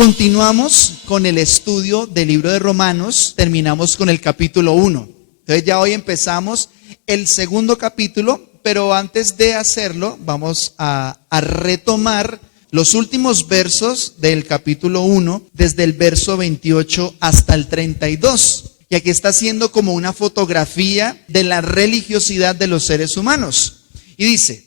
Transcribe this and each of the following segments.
Continuamos con el estudio del libro de Romanos, terminamos con el capítulo 1. Entonces ya hoy empezamos el segundo capítulo, pero antes de hacerlo vamos a retomar los últimos versos del capítulo 1, desde el verso 28 hasta el 32. Y aquí está haciendo como una fotografía de la religiosidad de los seres humanos. Y dice: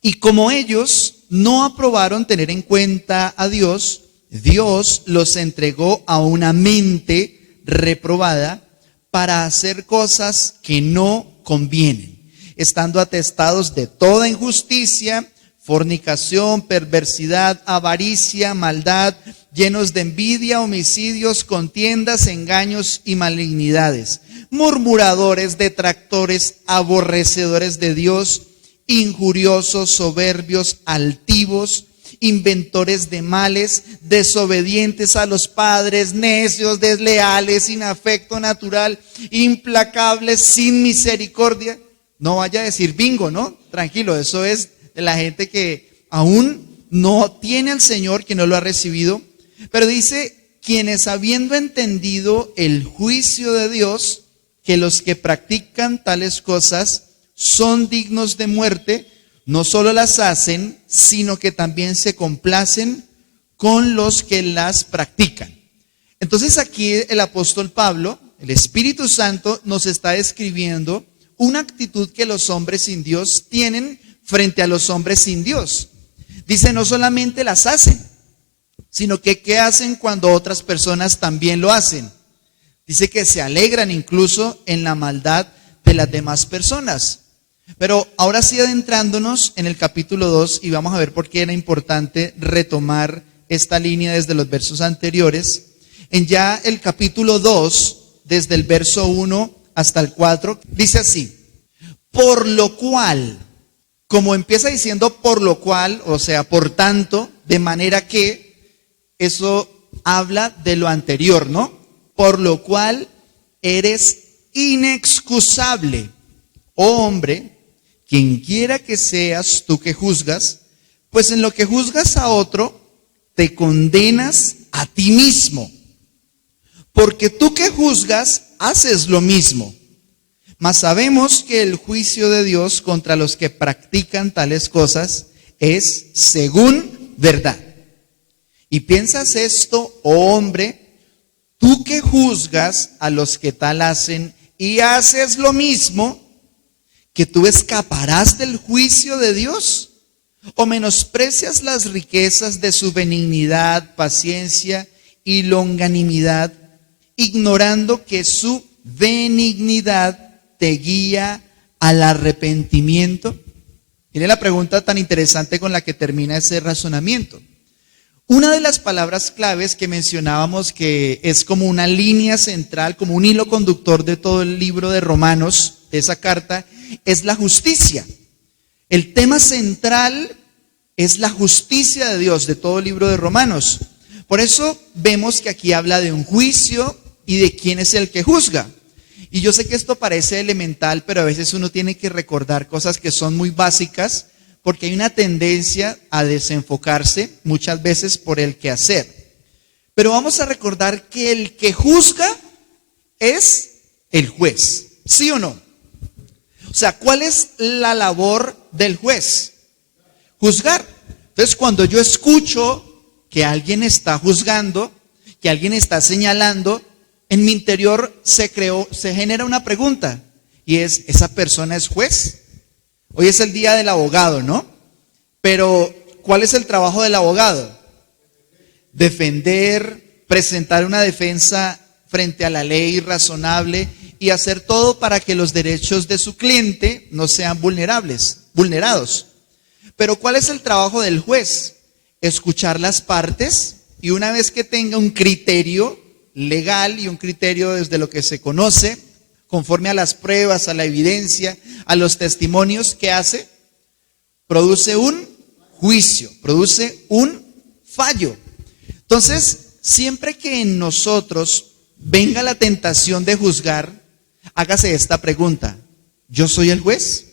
y como ellos no aprobaron tener en cuenta a Dios, Dios los entregó a una mente reprobada para hacer cosas que no convienen, estando atestados de toda injusticia, fornicación, perversidad, avaricia, maldad, llenos de envidia, homicidios, contiendas, engaños y malignidades, murmuradores, detractores, aborrecedores de Dios, injuriosos, soberbios, altivos, inventores de males, desobedientes a los padres, necios, desleales, sin afecto natural, implacables, sin misericordia. No vaya a decir bingo, ¿no? Tranquilo, eso es de la gente que aún no tiene al Señor, que no lo ha recibido. Pero dice: quienes habiendo entendido el juicio de Dios, que los que practican tales cosas son dignos de muerte, no solo las hacen, sino que también se complacen con los que las practican. Entonces aquí el apóstol Pablo, el Espíritu Santo, nos está describiendo una actitud que los hombres sin Dios tienen frente a los hombres sin Dios. Dice: no solamente las hacen, sino que ¿qué hacen cuando otras personas también lo hacen? Dice que se alegran incluso en la maldad de las demás personas. Pero ahora sí, adentrándonos en el capítulo 2, y vamos a ver por qué era importante retomar esta línea desde los versos anteriores. En ya el capítulo 2, desde el verso 1 hasta el 4, dice así: por lo cual, como empieza diciendo por lo cual, o sea, por tanto, de manera que eso habla de lo anterior, ¿no? Por lo cual eres inexcusable, oh hombre, quien quiera que seas tú que juzgas, pues en lo que juzgas a otro, te condenas a ti mismo. Porque tú que juzgas, haces lo mismo. Mas sabemos que el juicio de Dios contra los que practican tales cosas es según verdad. Y piensas esto, oh hombre, tú que juzgas a los que tal hacen y haces lo mismo, ¿que tú escaparás del juicio de Dios? ¿O menosprecias las riquezas de su benignidad, paciencia y longanimidad, ignorando que su benignidad te guía al arrepentimiento? Mire la pregunta tan interesante con la que termina ese razonamiento. Una de las palabras claves que mencionábamos, que es como una línea central, como un hilo conductor de todo el libro de Romanos, de esa carta, es la justicia. El tema central es la justicia de Dios de todo el libro de Romanos. Por eso vemos que aquí habla de un juicio y de quién es el que juzga. Y yo sé que esto parece elemental, pero a veces uno tiene que recordar cosas que son muy básicas, porque hay una tendencia a desenfocarse muchas veces por el quehacer. Pero vamos a recordar que el que juzga es el juez, ¿sí o no? O sea, ¿cuál es la labor del juez? Juzgar. Entonces, cuando yo escucho que alguien está juzgando, que alguien está señalando, en mi interior se genera una pregunta, y es: ¿esa persona es juez? Hoy es el día del abogado, ¿no? Pero ¿cuál es el trabajo del abogado? Defender, presentar una defensa frente a la ley razonable y hacer todo para que los derechos de su cliente no sean vulnerados. Pero ¿cuál es el trabajo del juez? Escuchar las partes, y una vez que tenga un criterio legal y un criterio desde lo que se conoce, conforme a las pruebas, a la evidencia, a los testimonios, ¿qué hace? Produce un juicio, produce un fallo. Entonces, siempre que en nosotros venga la tentación de juzgar, hágase esta pregunta: ¿yo soy el juez?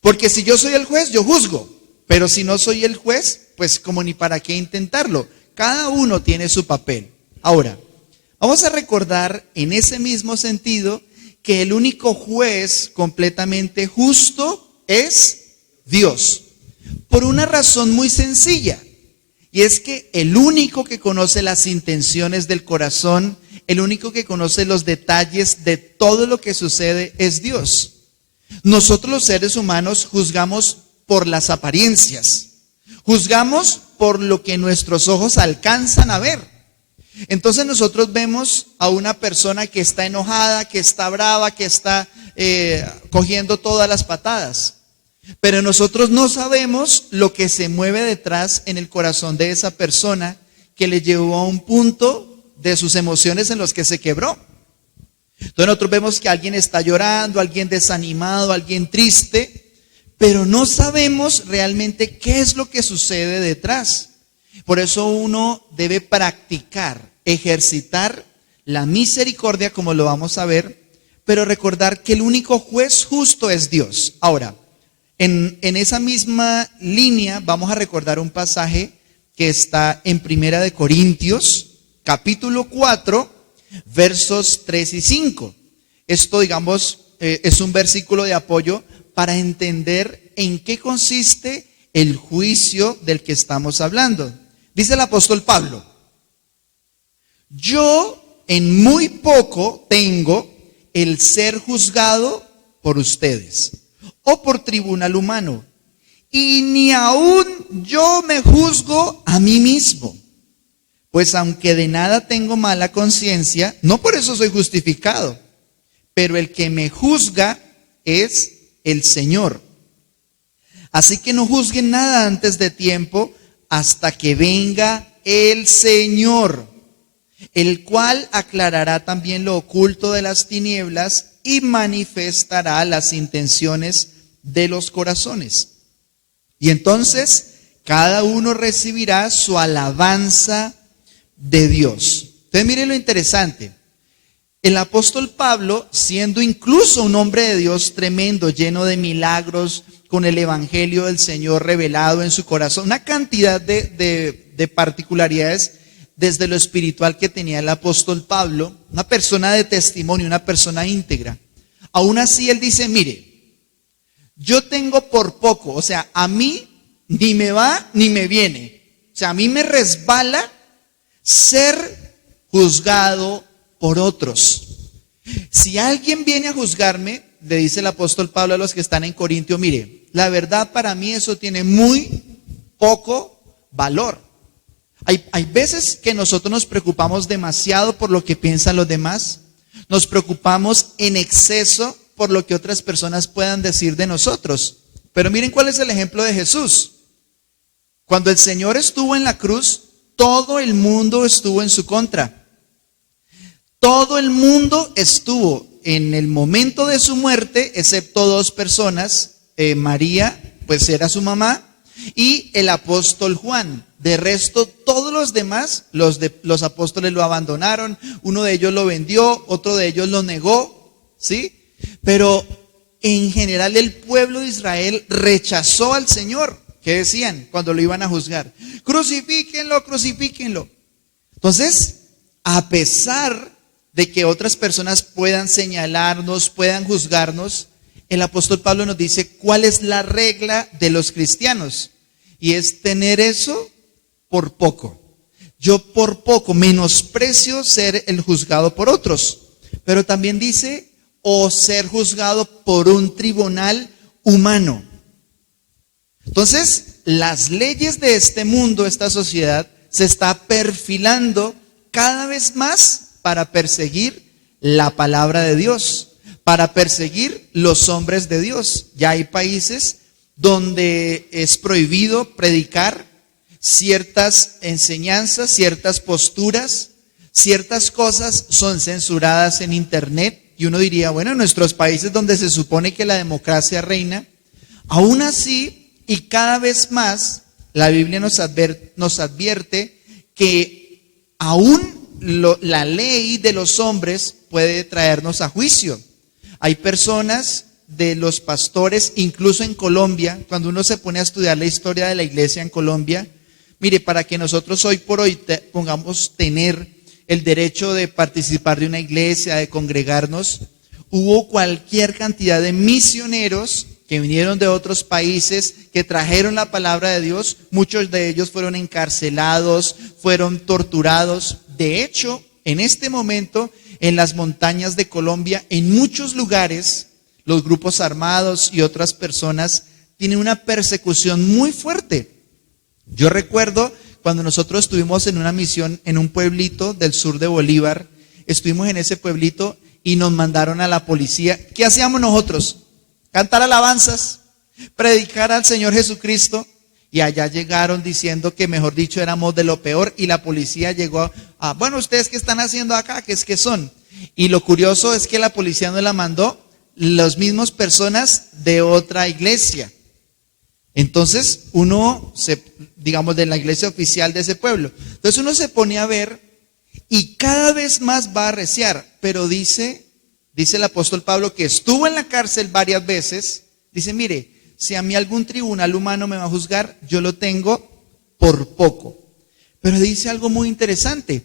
Porque si yo soy el juez, yo juzgo. Pero si no soy el juez, pues como ni para qué intentarlo. Cada uno tiene su papel. Ahora, vamos a recordar en ese mismo sentido que el único juez completamente justo es Dios. Por una razón muy sencilla. Y es que el único que conoce las intenciones del corazón, el único que conoce los detalles de todo lo que sucede es Dios. Nosotros los seres humanos juzgamos por las apariencias. Juzgamos por lo que nuestros ojos alcanzan a ver. Entonces nosotros vemos a una persona que está enojada, que está brava, que está cogiendo todas las patadas. Pero nosotros no sabemos lo que se mueve detrás en el corazón de esa persona que le llevó a un punto de sus emociones en los que se quebró. Entonces nosotros vemos que alguien está llorando, alguien desanimado, alguien triste, pero no sabemos realmente qué es lo que sucede detrás. Por eso uno debe practicar, ejercitar la misericordia, como lo vamos a ver, pero recordar que el único juez justo es Dios. Ahora, en esa misma línea vamos a recordar un pasaje que está en Primera de Corintios, capítulo 4, versos 3 y 5. Esto, digamos, es un versículo de apoyo para entender en qué consiste el juicio del que estamos hablando. Dice el apóstol Pablo: yo en muy poco tengo el ser juzgado por ustedes o por tribunal humano, y ni aún yo me juzgo a mí mismo. Pues aunque de nada tengo mala conciencia, no por eso soy justificado, pero el que me juzga es el Señor. Así que no juzguen nada antes de tiempo, hasta que venga el Señor, el cual aclarará también lo oculto de las tinieblas y manifestará las intenciones de los corazones. Y entonces cada uno recibirá su alabanza de Dios. Entonces miren lo interesante. El apóstol Pablo, siendo incluso un hombre de Dios tremendo, lleno de milagros, con el evangelio del Señor revelado en su corazón, una cantidad de particularidades desde lo espiritual que tenía el apóstol Pablo, una persona de testimonio, una persona íntegra. Aún así él dice: mire, yo tengo por poco, o sea, a mí ni me va ni me viene. O sea, a mí me resbala ser juzgado por otros. Si alguien viene a juzgarme, le dice el apóstol Pablo a los que están en Corintio: mire, la verdad para mí eso tiene muy poco valor. Hay veces que nosotros nos preocupamos demasiado por lo que piensan los demás. Nos preocupamos en exceso por lo que otras personas puedan decir de nosotros. Pero miren cuál es el ejemplo de Jesús. Cuando el Señor estuvo en la cruz, todo el mundo estuvo en su contra. Todo el mundo estuvo en el momento de su muerte, excepto dos personas. María, pues era su mamá, y el apóstol Juan. De resto, todos los demás, los apóstoles lo abandonaron. Uno de ellos lo vendió, otro de ellos lo negó, ¿sí? Pero en general el pueblo de Israel rechazó al Señor. ¿Qué decían cuando lo iban a juzgar? Crucifíquenlo, crucifíquenlo. Entonces, a pesar de que otras personas puedan señalarnos, puedan juzgarnos, el apóstol Pablo nos dice cuál es la regla de los cristianos. Y es tener eso por poco. Yo por poco menosprecio ser el juzgado por otros. Pero también dice, o ser juzgado por un tribunal humano. Entonces, las leyes de este mundo, esta sociedad, se está perfilando cada vez más para perseguir la palabra de Dios, para perseguir los hombres de Dios. Ya hay países donde es prohibido predicar ciertas enseñanzas, ciertas posturas, ciertas cosas son censuradas en internet. Y uno diría, bueno, en nuestros países donde se supone que la democracia reina, aún así y cada vez más, la Biblia nos advierte que aún la ley de los hombres puede traernos a juicio. Hay personas de los pastores, incluso en Colombia, cuando uno se pone a estudiar la historia de la iglesia en Colombia, Mire, para que nosotros hoy por hoy pongamos tener el derecho de participar de una iglesia, de congregarnos, hubo cualquier cantidad de misioneros que vinieron de otros países, que trajeron la palabra de Dios. Muchos de ellos fueron encarcelados, fueron torturados. De hecho, en este momento, en las montañas de Colombia, en muchos lugares, los grupos armados y otras personas tienen una persecución muy fuerte. Yo recuerdo cuando nosotros estuvimos en una misión en un pueblito del sur de Bolívar, estuvimos en ese pueblito y nos mandaron a la policía. ¿Qué hacíamos nosotros? Cantar alabanzas, predicar al Señor Jesucristo, y allá llegaron diciendo que, mejor dicho, éramos de lo peor, y la policía llegó a bueno, ¿ustedes qué están haciendo acá? ¿Qué es que son? Y lo curioso es que la policía nos la mandó las mismas personas de otra iglesia. Entonces uno, digamos, de la iglesia oficial de ese pueblo. Entonces uno se pone a ver y cada vez más va a arreciar, pero dice el apóstol Pablo, que estuvo en la cárcel varias veces, dice, mire, si a mí algún tribunal humano me va a juzgar, yo lo tengo por poco. Pero dice algo muy interesante,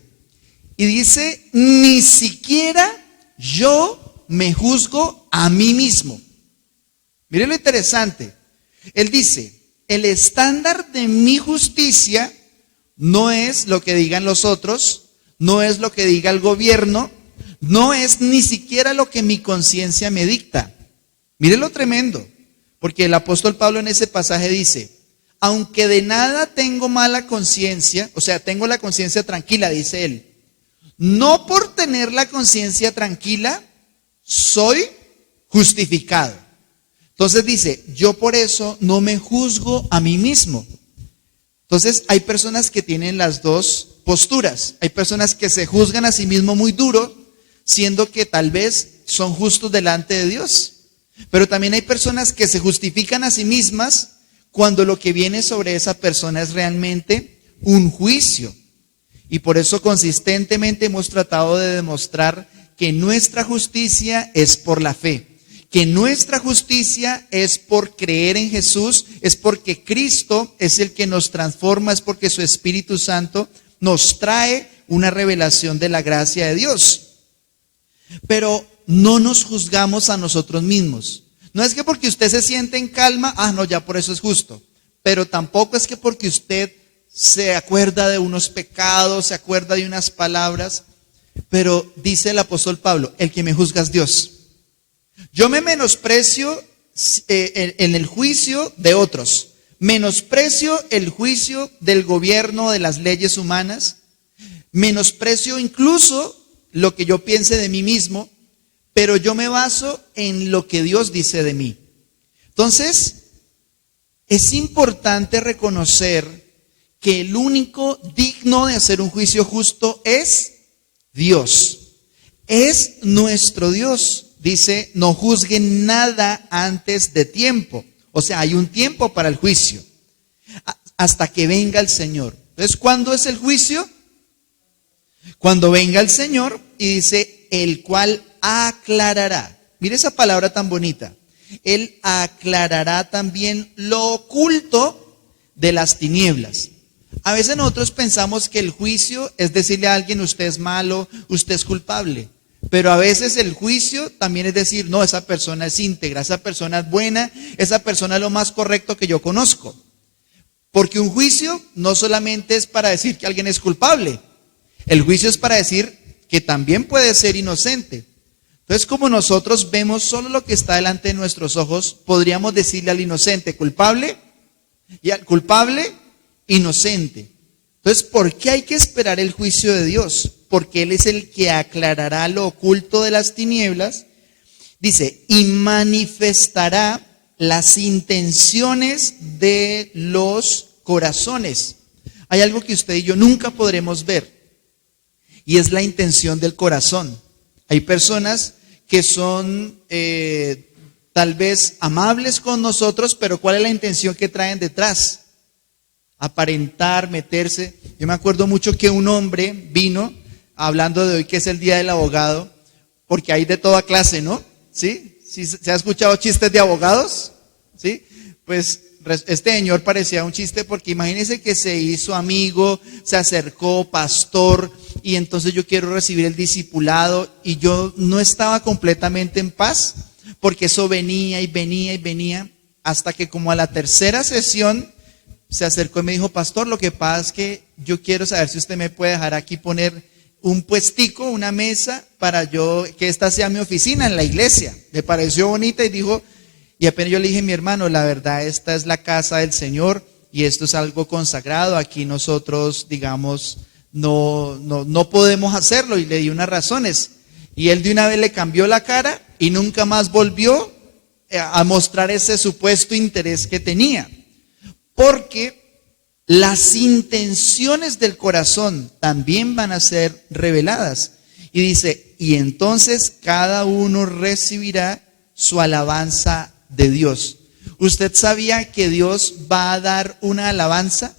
y dice, ni siquiera yo me juzgo a mí mismo. Mire lo interesante, él dice, el estándar de mi justicia no es lo que digan los otros, no es lo que diga el gobierno, no es ni siquiera lo que mi conciencia me dicta. Mire lo tremendo, porque el apóstol Pablo en ese pasaje dice, aunque de nada tengo mala conciencia, o sea, tengo la conciencia tranquila, dice él, no por tener la conciencia tranquila soy justificado. Entonces dice, yo por eso no me juzgo a mí mismo. Entonces hay personas que tienen las dos posturas. Hay personas que se juzgan a sí mismos muy duro, siendo que tal vez son justos delante de Dios. Pero también hay personas que se justifican a sí mismas cuando lo que viene sobre esa persona es realmente un juicio. Y por eso consistentemente hemos tratado de demostrar que nuestra justicia es por la fe, que nuestra justicia es por creer en Jesús, es porque Cristo es el que nos transforma, es porque su Espíritu Santo nos trae una revelación de la gracia de Dios. Pero no nos juzgamos a nosotros mismos. No es que porque usted se siente en calma, no, ya por eso es justo. Pero tampoco es que porque usted se acuerda de unos pecados, se acuerda de unas palabras. Pero dice el apóstol Pablo, el que me juzga es Dios. Yo me menosprecio en el juicio de otros. Menosprecio el juicio del gobierno, de las leyes humanas. Menosprecio incluso lo que yo piense de mí mismo, pero yo me baso en lo que Dios dice de mí. Entonces, es importante reconocer que el único digno de hacer un juicio justo es Dios. Es nuestro Dios. Dice, no juzguen nada antes de tiempo. O sea, hay un tiempo para el juicio, hasta que venga el Señor. Entonces, ¿cuándo es el juicio? Cuando venga el Señor y dice, el cual aclarará. Mire esa palabra tan bonita. Él aclarará también lo oculto de las tinieblas. A veces nosotros pensamos que el juicio es decirle a alguien, usted es malo, usted es culpable. Pero a veces el juicio también es decir, no, esa persona es íntegra, esa persona es buena, esa persona es lo más correcto que yo conozco. Porque un juicio no solamente es para decir que alguien es culpable. El juicio es para decir que también puede ser inocente. Entonces, como nosotros vemos solo lo que está delante de nuestros ojos, podríamos decirle al inocente culpable y al culpable inocente. Entonces, ¿por qué hay que esperar el juicio de Dios? Porque Él es el que aclarará lo oculto de las tinieblas. Dice, y manifestará las intenciones de los corazones. Hay algo que usted y yo nunca podremos ver, y es la intención del corazón. Hay personas que son tal vez amables con nosotros, pero ¿cuál es la intención que traen detrás? Aparentar, meterse. Yo me acuerdo mucho que un hombre vino, hablando de hoy que es el día del abogado, porque hay de toda clase, ¿no? ¿Sí? ¿Sí? ¿Se ha escuchado chistes de abogados? ¿Sí? Pues este señor parecía un chiste porque imagínense que se hizo amigo, se acercó, pastor, y entonces yo quiero recibir el discipulado y yo no estaba completamente en paz porque eso venía y venía y venía hasta que como a la tercera sesión se acercó y me dijo, pastor, lo que pasa es que yo quiero saber si usted me puede dejar aquí poner un puestico, una mesa para yo, que esta sea mi oficina en la iglesia. Me pareció bonita y dijo, y apenas yo le dije, mi hermano, la verdad esta es la casa del Señor y esto es algo consagrado, aquí nosotros, digamos, no podemos hacerlo, y le di unas razones. Y él de una vez le cambió la cara y nunca más volvió a mostrar ese supuesto interés que tenía. Porque las intenciones del corazón también van a ser reveladas. Y dice, y entonces cada uno recibirá su alabanza de Dios. ¿Usted sabía que Dios va a dar una alabanza?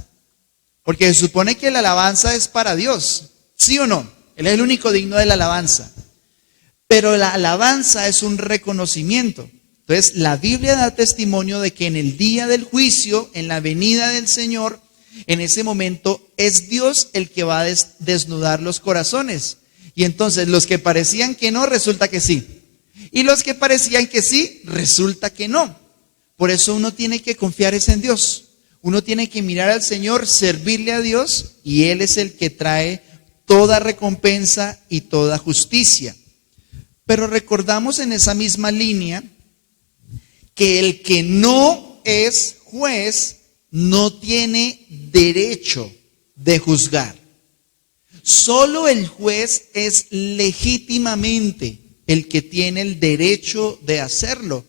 Porque se supone que la alabanza es para Dios, ¿sí o no? Él es el único digno de la alabanza. Pero la alabanza es un reconocimiento. Entonces, la Biblia da testimonio de que en el día del juicio, en la venida del Señor, en ese momento es Dios el que va a desnudar los corazones. Y entonces los que parecían que no, resulta que sí. Y los que parecían que sí, resulta que no. Por eso uno tiene que confiar en Dios. Uno tiene que mirar al Señor, servirle a Dios, y Él es el que trae toda recompensa y toda justicia. Pero recordamos en esa misma línea que el que no es juez no tiene derecho de juzgar. Solo el juez es legítimamente el que tiene el derecho de hacerlo.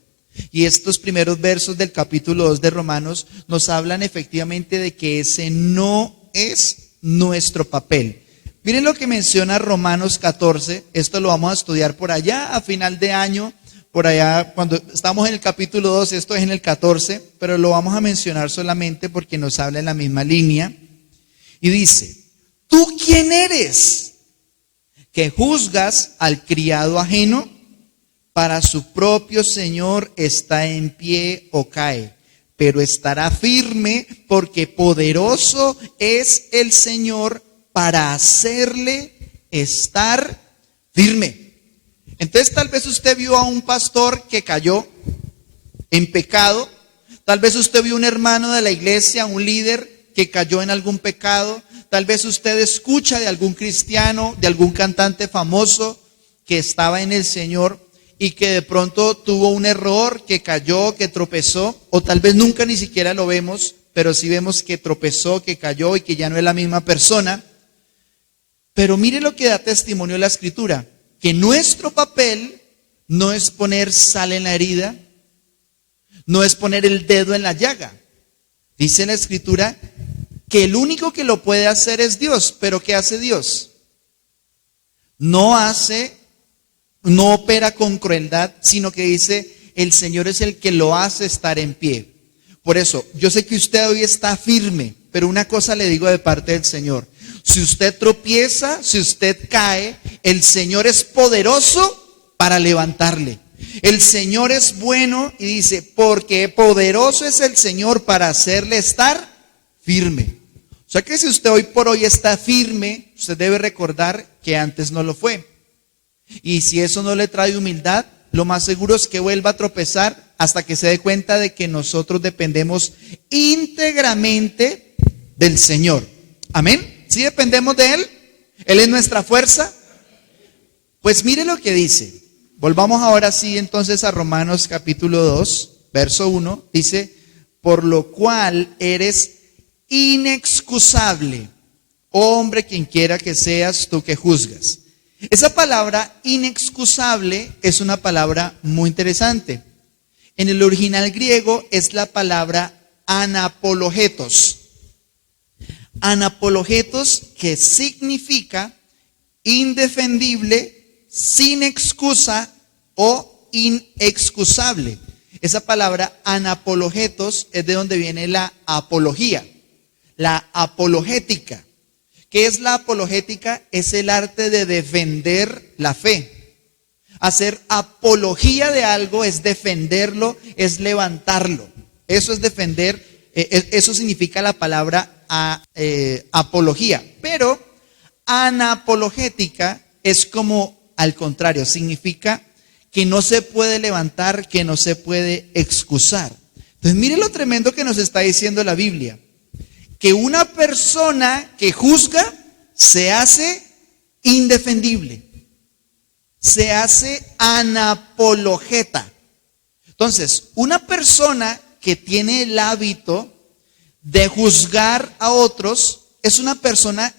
Y estos primeros versos del capítulo 2 de Romanos nos hablan efectivamente de que ese no es nuestro papel. Miren lo que menciona Romanos 14, esto lo vamos a estudiar por allá a final de año, por allá cuando estamos en el capítulo 2, esto es en el 14, pero lo vamos a mencionar solamente porque nos habla en la misma línea. Y dice, ¿tú quién eres que juzgas al criado ajeno? Para su propio Señor está en pie o cae, pero estará firme porque poderoso es el Señor para hacerle estar firme. Entonces tal vez usted vio a un pastor que cayó en pecado, tal vez usted vio a un hermano de la iglesia, un líder que cayó en algún pecado, tal vez usted escucha de algún cristiano, de algún cantante famoso que estaba en el Señor y que de pronto tuvo un error, que cayó, que tropezó, o tal vez nunca ni siquiera lo vemos, pero sí vemos que tropezó, que cayó y que ya no es la misma persona. Pero mire lo que da testimonio la Escritura, que nuestro papel no es poner sal en la herida, no es poner el dedo en la llaga. Dice la Escritura que el único que lo puede hacer es Dios, pero ¿qué hace Dios? No opera con crueldad, sino que dice, el Señor es el que lo hace estar en pie. Por eso, yo sé que usted hoy está firme, pero una cosa le digo de parte del Señor. Si usted tropieza, si usted cae, el Señor es poderoso para levantarle. El Señor es bueno y dice, porque poderoso es el Señor para hacerle estar firme. O sea que si usted hoy por hoy está firme, usted debe recordar que antes no lo fue. Y si eso no le trae humildad, lo más seguro es que vuelva a tropezar hasta que se dé cuenta de que nosotros dependemos íntegramente del Señor. Amén. ¿Sí dependemos de Él? ¿Él es nuestra fuerza? Pues mire lo que dice. Volvamos ahora sí entonces a Romanos capítulo 2, verso 1. Dice, por lo cual eres inexcusable, hombre, quien quiera que seas tú que juzgas. Esa palabra inexcusable es una palabra muy interesante. En el original griego es la palabra anapologetos. Anapologetos, que significa indefendible, sin excusa o inexcusable. Esa palabra anapologetos es de donde viene la apología, la apologética. ¿Qué es la apologética? Es el arte de defender la fe. Hacer apología de algo es defenderlo, es levantarlo. Eso es defender Eso significa la palabra apología. Pero anapologética es como al contrario, significa que no se puede levantar, que no se puede excusar. Entonces, mire lo tremendo que nos está diciendo la Biblia. Que una persona que juzga se hace indefendible. Se hace anapologeta. Entonces, una persona que tiene el hábito de juzgar a otros es una persona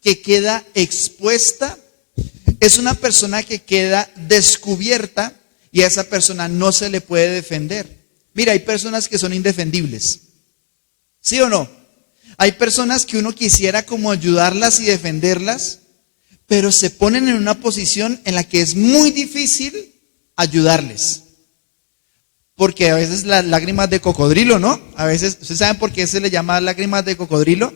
que queda expuesta, es una persona que queda descubierta y a esa persona no se le puede defender. Mira, hay personas que son indefendibles. ¿Sí o no? Hay personas que uno quisiera como ayudarlas y defenderlas, pero se ponen en una posición en la que es muy difícil ayudarles. Porque a veces las lágrimas de cocodrilo, ¿no? A veces, ¿ustedes saben por qué se le llama lágrimas de cocodrilo?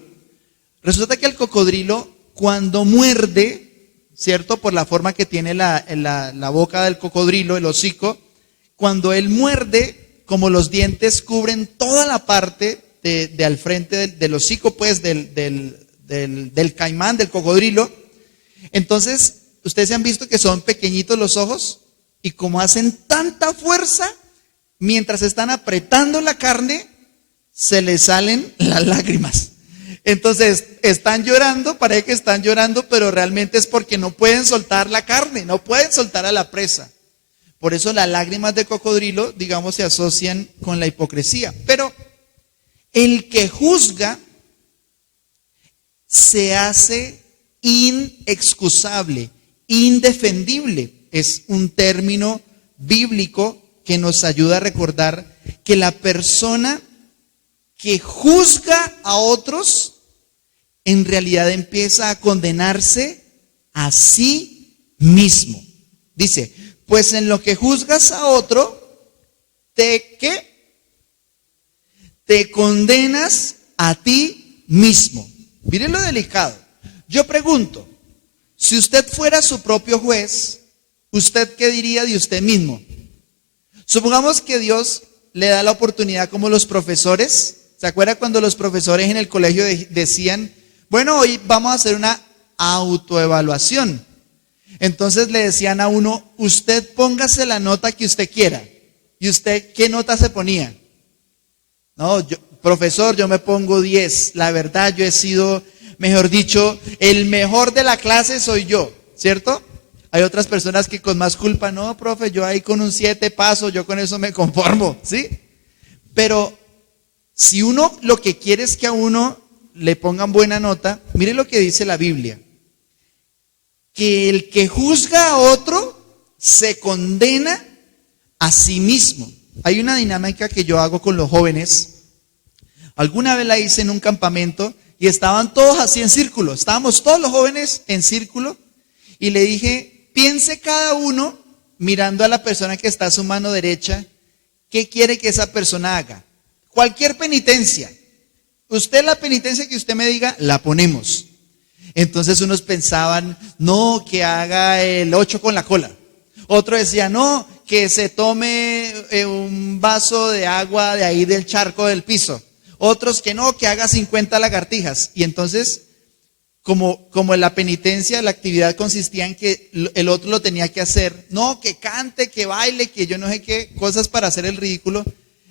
Resulta que el cocodrilo, cuando muerde, ¿cierto? Por la forma que tiene la boca del cocodrilo, el hocico, cuando él muerde, como los dientes cubren toda la parte de al frente del hocico, pues, del caimán, del cocodrilo. Entonces, ustedes se han visto que son pequeñitos los ojos y como hacen tanta fuerza, mientras están apretando la carne, se les salen las lágrimas. Entonces, están llorando, parece que están llorando, pero realmente es porque no pueden soltar la carne, no pueden soltar a la presa. Por eso las lágrimas de cocodrilo, digamos, se asocian con la hipocresía. Pero el que juzga se hace inexcusable, indefendible. Es un término bíblico que nos ayuda a recordar que la persona que juzga a otros en realidad empieza a condenarse a sí mismo. Dice, pues en lo que juzgas a otro, ¿qué? Te condenas a ti mismo. Miren lo delicado. Yo pregunto, si usted fuera su propio juez, ¿usted qué diría de usted mismo? Supongamos que Dios le da la oportunidad como los profesores. ¿Se acuerda cuando los profesores en el colegio decían, bueno, hoy vamos a hacer una autoevaluación? Entonces le decían a uno, usted póngase la nota que usted quiera. ¿Y usted qué nota se ponía? No, profesor, yo me pongo 10. La verdad, yo he sido, mejor dicho, el mejor de la clase soy yo, ¿cierto? Hay otras personas que con más culpa, no, profe, yo ahí con un 7 paso, yo con eso me conformo, ¿sí? Pero si uno lo que quiere es que a uno le pongan buena nota, mire lo que dice la Biblia. Que el que juzga a otro se condena a sí mismo. Hay una dinámica que yo hago con los jóvenes. Alguna vez la hice en un campamento y estaban todos así en círculo. Estábamos todos los jóvenes en círculo y le dije, piense cada uno mirando a la persona que está a su mano derecha, ¿qué quiere que esa persona haga? Cualquier penitencia. Usted la penitencia que usted me diga, la ponemos. Entonces unos pensaban, no, que haga el 8 con la cola. Otro decía, no, que se tome un vaso de agua de ahí del charco del piso. Otros que no, que haga 50 lagartijas. Y entonces, como en la penitencia, la actividad consistía en que el otro lo tenía que hacer. No, que cante, que baile, que yo no sé qué, cosas para hacer el ridículo.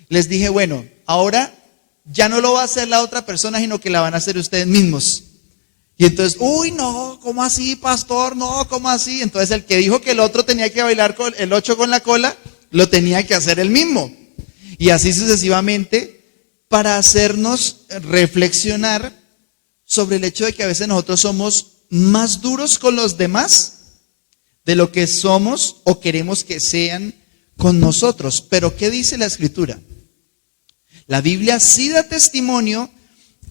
Les dije, bueno, ahora ya no lo va a hacer la otra persona, sino que la van a hacer ustedes mismos. Y entonces, uy, no, ¿cómo así, pastor? No, ¿cómo así? Entonces el que dijo que el otro tenía que bailar con el 8 con la cola, lo tenía que hacer él mismo. Y así sucesivamente, para hacernos reflexionar sobre el hecho de que a veces nosotros somos más duros con los demás de lo que somos o queremos que sean con nosotros. Pero ¿qué dice la Escritura? La Biblia sí da testimonio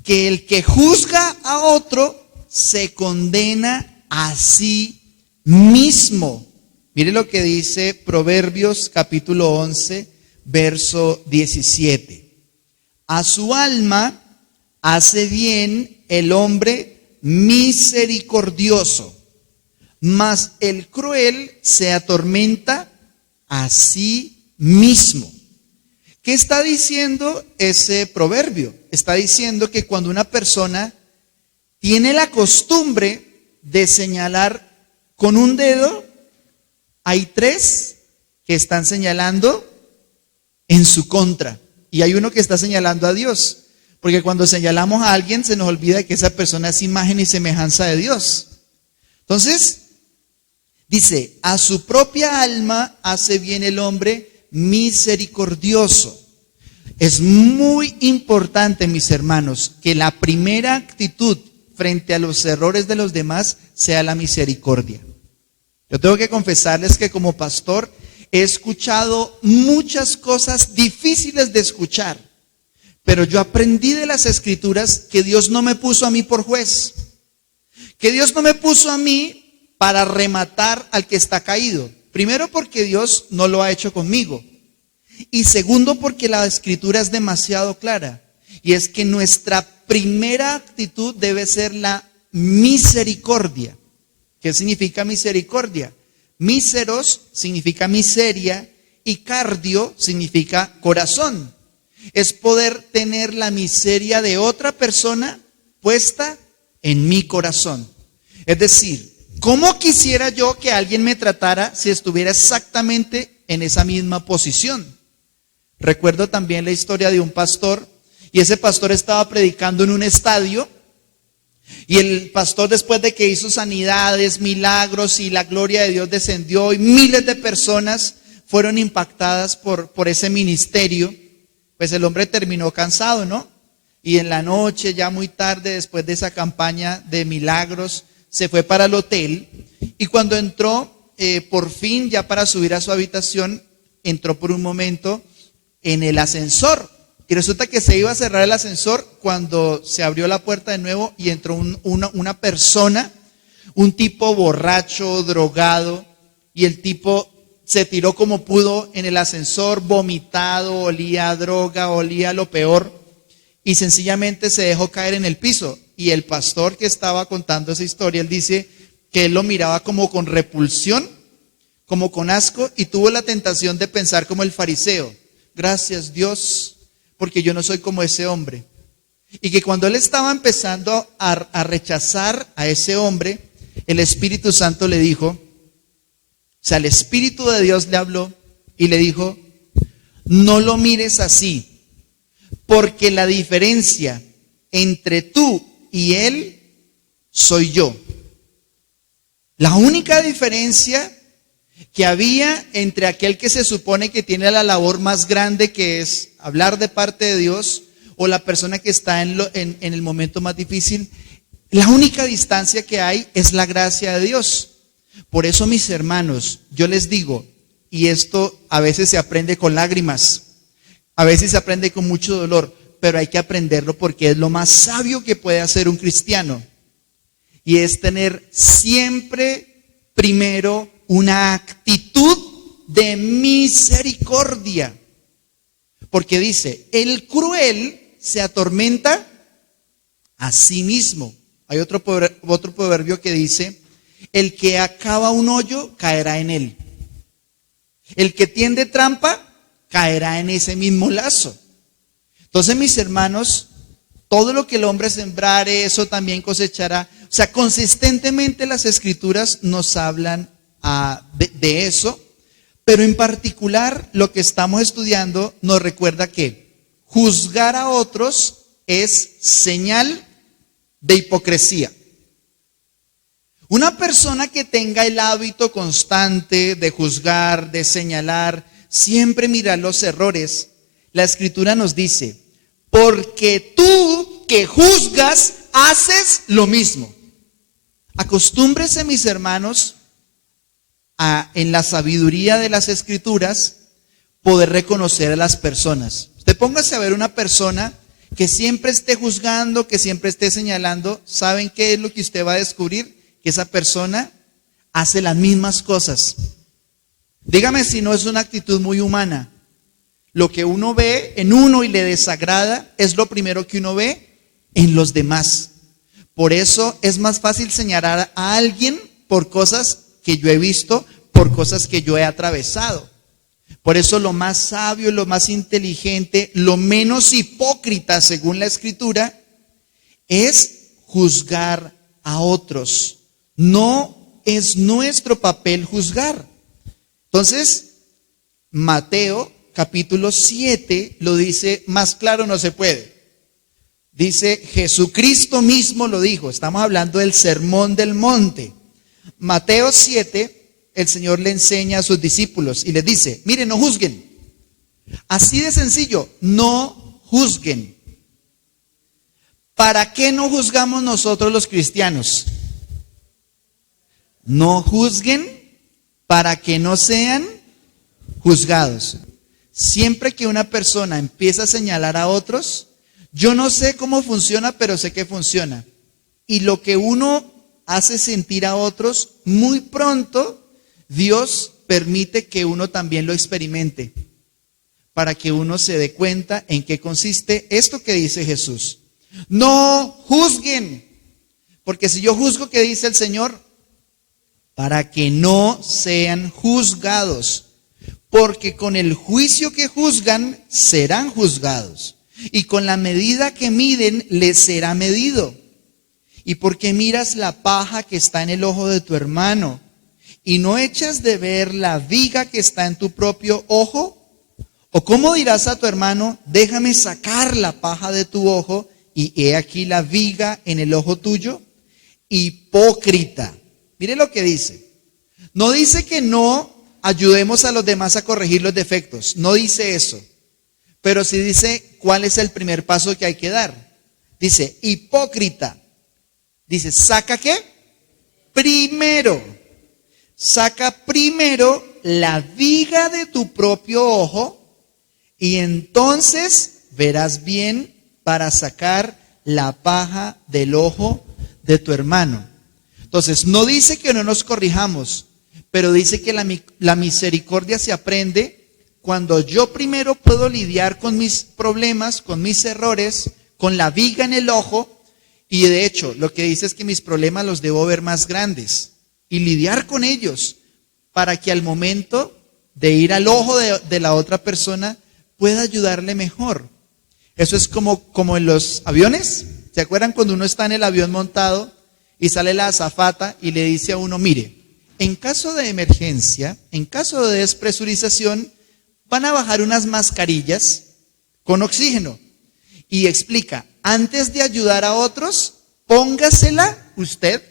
que el que juzga a otro se condena a sí mismo. Mire lo que dice Proverbios capítulo 11, verso 17. A su alma hace bien el hombre misericordioso, mas el cruel se atormenta a sí mismo. ¿Qué está diciendo ese proverbio? está diciendo que cuando una persona tiene la costumbre de señalar con un dedo, hay tres que están señalando en su contra. Y hay uno que está señalando a Dios. Porque cuando señalamos a alguien se nos olvida que esa persona es imagen y semejanza de Dios. Entonces, dice, a su propia alma hace bien el hombre misericordioso. Es muy importante, mis hermanos, que la primera actitud frente a los errores de los demás sea la misericordia. Yo tengo que confesarles que como pastor he escuchado muchas cosas difíciles de escuchar, pero yo aprendí de las Escrituras que Dios no me puso a mí por juez, que Dios no me puso a mí para rematar al que está caído. Primero porque Dios no lo ha hecho conmigo. Y segundo porque la Escritura es demasiado clara. Y es que nuestra primera actitud debe ser la misericordia. ¿Qué significa misericordia? Míseros significa miseria y cardio significa corazón. Es poder tener la miseria de otra persona puesta en mi corazón. Es decir, ¿cómo quisiera yo que alguien me tratara si estuviera exactamente en esa misma posición? Recuerdo también la historia de un pastor, y ese pastor estaba predicando en un estadio, y el pastor, después de que hizo sanidades, milagros, y la gloria de Dios descendió, y miles de personas fueron impactadas por ese ministerio, pues el hombre terminó cansado, ¿no? Y en la noche, ya muy tarde, después de esa campaña de milagros, se fue para el hotel, y cuando entró, por fin, ya para subir a su habitación, entró por un momento en el ascensor, y resulta que se iba a cerrar el ascensor cuando se abrió la puerta de nuevo y entró una persona, un tipo borracho, drogado, y el tipo se tiró como pudo en el ascensor, vomitado, olía a droga, olía a lo peor, y sencillamente se dejó caer en el piso. Y el pastor que estaba contando esa historia, él dice que él lo miraba como con repulsión, como con asco, y tuvo la tentación de pensar como el fariseo: gracias Dios, porque yo no soy como ese hombre. Y que cuando él estaba empezando a rechazar a ese hombre, el Espíritu Santo le dijo, o sea, el Espíritu de Dios le habló y le dijo: no lo mires así, porque la diferencia entre tú y él soy yo. La única diferencia que había entre aquel que se supone que tiene la labor más grande, que es hablar de parte de Dios, o la persona que está en el momento más difícil, la única distancia que hay es la gracia de Dios. Por eso, mis hermanos, yo les digo, y esto a veces se aprende con lágrimas, a veces se aprende con mucho dolor, pero hay que aprenderlo porque es lo más sabio que puede hacer un cristiano, y es tener siempre primero una actitud de misericordia. Porque dice, el cruel se atormenta a sí mismo. Hay otro proverbio que dice, el que acaba un hoyo caerá en él. El que tiende trampa caerá en ese mismo lazo. Entonces, mis hermanos, todo lo que el hombre sembrare, eso también cosechará. O sea, consistentemente las Escrituras nos hablan de eso, pero en particular lo que estamos estudiando nos recuerda que juzgar a otros es señal de hipocresía. Una persona que tenga el hábito constante de juzgar, de señalar, siempre mirar los errores, la Escritura nos dice, porque tú que juzgas haces lo mismo. Acostúmbrese, mis hermanos, en la sabiduría de las Escrituras, poder reconocer a las personas. Usted póngase a ver una persona que siempre esté juzgando, que siempre esté señalando. ¿Saben qué es lo que usted va a descubrir? Que esa persona hace las mismas cosas. Dígame si no es una actitud muy humana. Lo que uno ve en uno y le desagrada es lo primero que uno ve en los demás. Por eso es más fácil señalar a alguien por cosas que yo he visto, por cosas que yo he atravesado. Por eso lo más sabio, lo más inteligente, lo menos hipócrita según la Escritura es juzgar a otros. No es nuestro papel juzgar. Entonces, Mateo capítulo 7 lo dice más claro no se puede. Dice, Jesucristo mismo lo dijo. Estamos hablando del Sermón del Monte. Mateo 7, el Señor le enseña a sus discípulos y les dice, miren, no juzguen. Así de sencillo, no juzguen. ¿Para qué no juzgamos nosotros los cristianos? No juzguen para que no sean juzgados. Siempre que una persona empieza a señalar a otros, yo no sé cómo funciona, pero sé que funciona. Y lo que uno hace sentir a otros, muy pronto Dios permite que uno también lo experimente, para que uno se dé cuenta en qué consiste esto que dice Jesús. No juzguen, porque si yo juzgo, ¿qué dice el Señor? Para que no sean juzgados, porque con el juicio que juzgan serán juzgados, y con la medida que miden les será medido. ¿Y por qué miras la paja que está en el ojo de tu hermano y no echas de ver la viga que está en tu propio ojo? ¿O cómo dirás a tu hermano, déjame sacar la paja de tu ojo y he aquí la viga en el ojo tuyo? Hipócrita. Mire lo que dice. No dice que no ayudemos a los demás a corregir los defectos. No dice eso. Pero sí dice cuál es el primer paso que hay que dar. Dice, hipócrita. Dice, ¿saca qué? Primero. Saca primero la viga de tu propio ojo y entonces verás bien para sacar la paja del ojo de tu hermano. Entonces, no dice que no nos corrijamos, pero dice que la misericordia se aprende cuando yo primero puedo lidiar con mis problemas, con mis errores, con la viga en el ojo. Y de hecho, lo que dice es que mis problemas los debo ver más grandes y lidiar con ellos para que al momento de ir al ojo de la otra persona pueda ayudarle mejor. Eso es como en los aviones. ¿Se acuerdan cuando uno está en el avión montado y sale la azafata y le dice a uno, mire, en caso de emergencia, en caso de despresurización, van a bajar unas mascarillas con oxígeno? Y explica, antes de ayudar a otros, póngasela usted,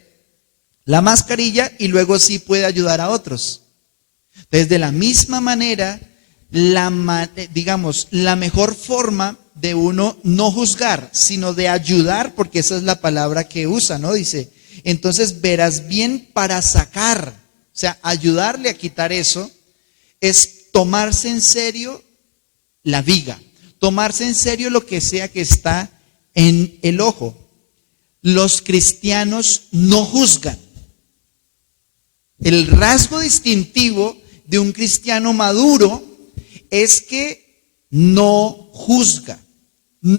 la mascarilla, y luego sí puede ayudar a otros. Entonces, de la misma manera, la mejor forma de uno no juzgar, sino de ayudar, porque esa es la palabra que usa, ¿no? Dice, entonces verás bien para sacar, o sea, ayudarle a quitar eso, es tomarse en serio la viga, tomarse en serio lo que sea que está en el ojo. Los cristianos no juzgan. El rasgo distintivo de un cristiano maduro es que no juzga.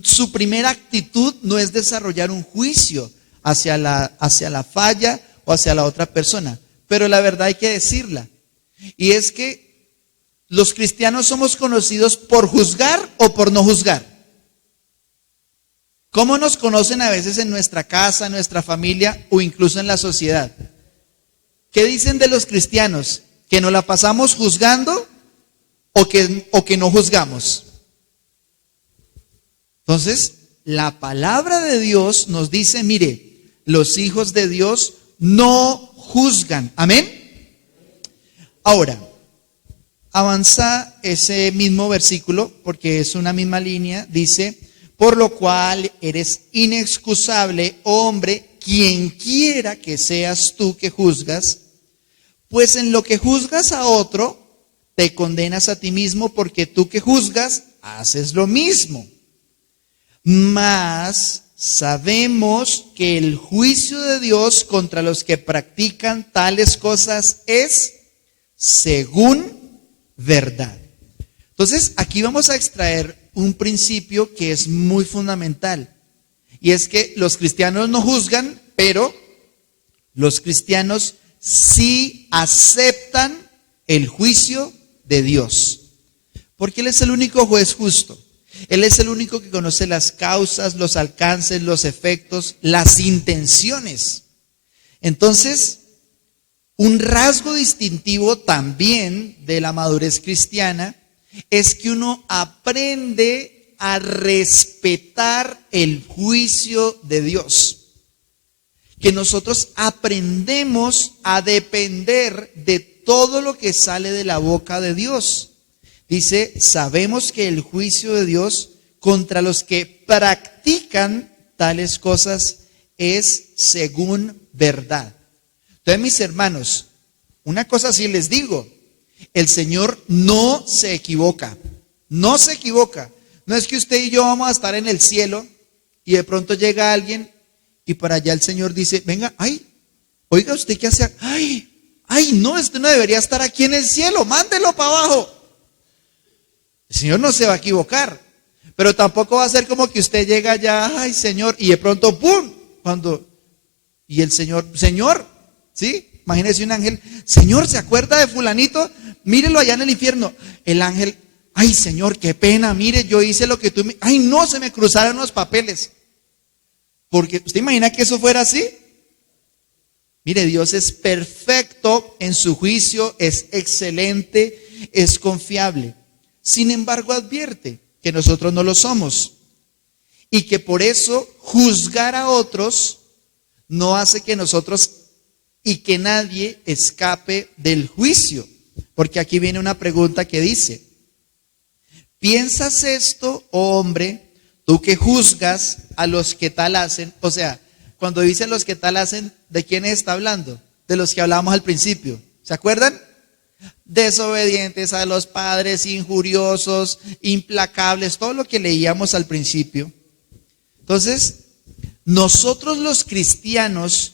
Su primera actitud no es desarrollar un juicio hacia la falla o hacia la otra persona, pero la verdad hay que decirla. Y es que los cristianos somos conocidos por juzgar o por no juzgar. ¿Cómo nos conocen a veces en nuestra casa, en nuestra familia o incluso en la sociedad? ¿Qué dicen de los cristianos? ¿Que nos la pasamos juzgando o que no juzgamos? Entonces, la palabra de Dios nos dice, mire, los hijos de Dios no juzgan. ¿Amén? Ahora, avanza ese mismo versículo, porque es una misma línea, dice, por lo cual eres inexcusable, hombre, quien quiera que seas tú que juzgas, pues en lo que juzgas a otro, te condenas a ti mismo, porque tú que juzgas, haces lo mismo. Mas sabemos que el juicio de Dios contra los que practican tales cosas es según verdad. Entonces, aquí vamos a extraer un principio que es muy fundamental. Y es que los cristianos no juzgan, pero los cristianos sí aceptan el juicio de Dios. Porque Él es el único juez justo. Él es el único que conoce las causas, los alcances, los efectos, las intenciones. Entonces, un rasgo distintivo también de la madurez cristiana es que uno aprende a respetar el juicio de Dios. Que nosotros aprendemos a depender de todo lo que sale de la boca de Dios. Dice, sabemos que el juicio de Dios contra los que practican tales cosas es según verdad. Entonces, mis hermanos, una cosa sí les digo, el Señor no se equivoca, no se equivoca. No es que usted y yo vamos a estar en el cielo y de pronto llega alguien y para allá el Señor dice, venga, ay, oiga, ¿usted qué hace? Ay, no, este no debería estar aquí en el cielo, mándelo para abajo. El Señor no se va a equivocar, pero tampoco va a ser como que usted llega allá, ay, Señor, y de pronto, ¡pum! Y el Señor, ¿sí? Imagínese un ángel, Señor, ¿se acuerda de fulanito? Mírelo allá en el infierno. El ángel, ay, Señor, qué pena, mire, yo hice lo que tú me... Ay, no, se me cruzaron los papeles. Porque, ¿usted imagina que eso fuera así? Mire, Dios es perfecto en su juicio, es excelente, es confiable. Sin embargo, advierte que nosotros no lo somos y que por eso juzgar a otros no hace que nosotros y que nadie escape del juicio. Porque aquí viene una pregunta que dice, ¿piensas esto, oh hombre, tú que juzgas a los que tal hacen? O sea, cuando dice los que tal hacen, ¿de quiénes está hablando? De los que hablábamos al principio. ¿Se acuerdan? Desobedientes a los padres, injuriosos, implacables, todo lo que leíamos al principio. Entonces, nosotros los cristianos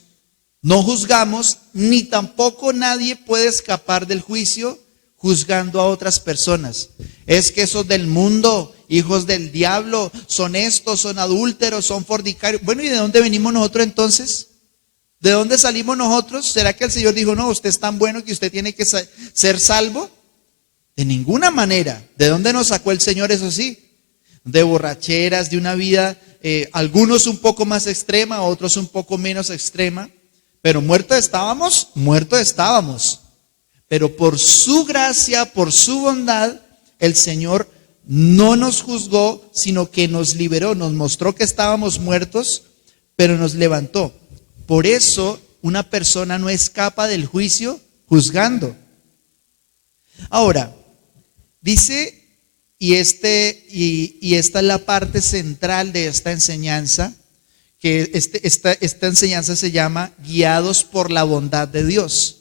no juzgamos, ni tampoco nadie puede escapar del juicio juzgando a otras personas. Es que esos del mundo, hijos del diablo, son estos, son adúlteros, son fornicarios. Bueno, ¿y de dónde venimos nosotros entonces? ¿De dónde salimos nosotros? ¿Será que el Señor dijo, no, usted es tan bueno que usted tiene que ser salvo? De ninguna manera. ¿De dónde nos sacó el Señor? Eso sí, de borracheras, de una vida, algunos un poco más extrema, otros un poco menos extrema, pero muertos estábamos. Pero por su gracia, por su bondad, el Señor no nos juzgó, sino que nos liberó, nos mostró que estábamos muertos, pero nos levantó. Por eso una persona no escapa del juicio juzgando. Ahora, dice, y esta es la parte central de esta enseñanza, que esta enseñanza se llama guiados por la bondad de Dios.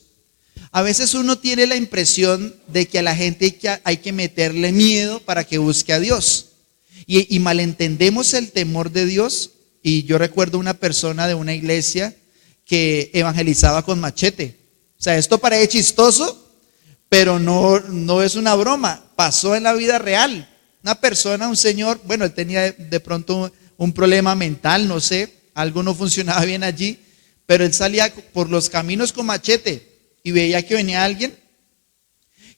A veces uno tiene la impresión de que a la gente hay que meterle miedo para que busque a Dios. Y malentendemos el temor de Dios. Y yo recuerdo una persona de una iglesia que evangelizaba con machete. O sea, esto parece chistoso, pero no es una broma. Pasó en la vida real. Una persona, un señor, bueno, él tenía de pronto un problema mental, no sé, algo no funcionaba bien allí, pero él salía por los caminos con machete y veía que venía alguien